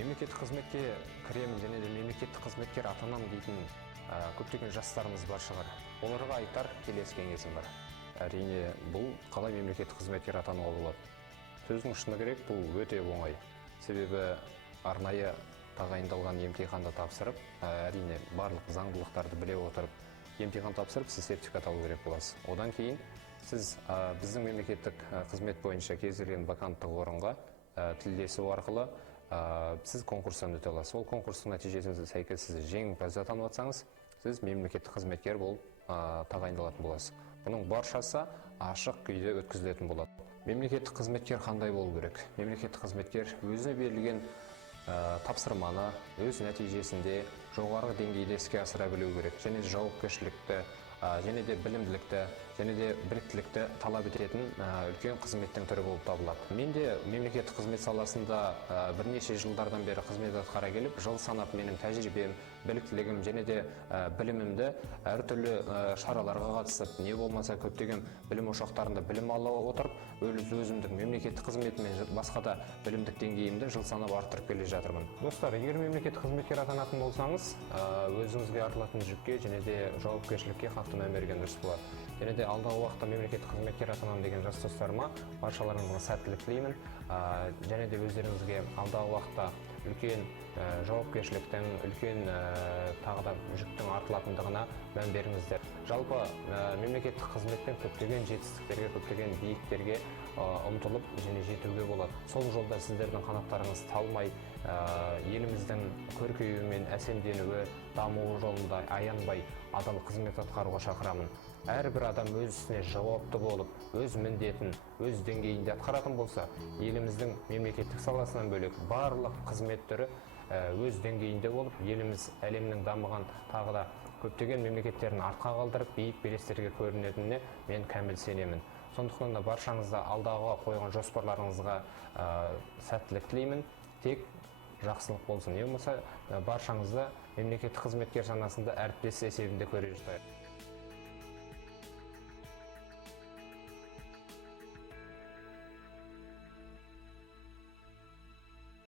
Мемлекеттік қызметке кіремін және де мемлекеттік қызметкер атанамын дейтін көптеген жастарымыз бар шығар. Оларға айтар келесі кеңесім бар. Әрине, бұл қалай мемлекеттік қызметкер атануға болады. Сөздің шыны керек, бұл өте оңай. Себебі арнайы тағайындалған емтиханды тапсырып, әрине барлық заңдылықтарды біле отырып, емтихан тапсырып, сіз сертификат алу керек боласыз. Одан кейін сіз біздің мемлекеттік қызмет бойынша кез келген ваканттық орынға тілдесу арқылы сіз конкурстан өте аласыз. Ол конкурстың нәтижесіне сәйкес сіз жеңімпаз атанып жатсаңыз, сіз мемлекеттік қызметкер болып тағайындалатын боласыз. Бұның баршасы ашық күйде өткізілетін болады. Мемлекеттік қызметкер қандай болу керек? Мемлекеттік қызметкер өзіне берілген тапсырманы өз нәтижесінде жоғары деңгейде іске асыра білу керек. Және жауапкершілікті, және де білімділікті, және де біліктілікті талап ететін үлкен қызметтің түрі болып табылады. Мен де мемлекеттік қызмет саласында бірнеше жылдардан бері қызмет атқара келіп, жыл санап менің тәжірибем, біліктілігім және де білімімді әртүрлі шараларға қатысып, не болмаса көптеген білім ошақтарында білім ала отырып, өзімдің мемлекеттік қызметім мен басқа да білімдік деңгейімді жыл санап арттырып келе жатырмын. Достар, егер мемлекеттік қызметкер атанатын болсаңыз, өзіңізге артылатын жүкке және де жауапкершілікке қатты мән берген дұрыс болады. Және де алдағы уақытта мемлекеттік қызметкер атанамын деген жас достарыма баршаларыңызға сәттілік тілеймін. Және де өздеріңізге алдағы уақытта үлкен жауапкершіліктің, үлкен тағы да жүктің артылатындығына мән беріңіздер. Жалпы мемлекеттік қызметтен көптеген жетістіктерге, көптеген биіктерге ұмтылып және жетуге болады. Сол жолда сіздердің қанаттарыңыз талмай, еліміздің көркеюі мен әсемденуі, дамуы жолында аянбай адал қызмет атқаруға шақырамын. Әрбір адам өз ісіне жауапты болып, өз міндетін, өз деңгейінде атқаратын болса, еліміздің мемлекеттік саласынан бөлек барлық қызмет түрі өз деңгейінде болып, еліміз әлемнің дамыған тағы да көптеген мемлекеттерін артқа қалдырып, биік белестерге көрінетініне мен кәміл сенемін. Сондықтан да баршаңызда алдағы қойған жоспарларыңызға сәттілік тілеймін. Тек жақсылық болсын. Не болмаса баршаңызды мемлекеттік қызметкер санасында әріптес есебінде көре жатайық.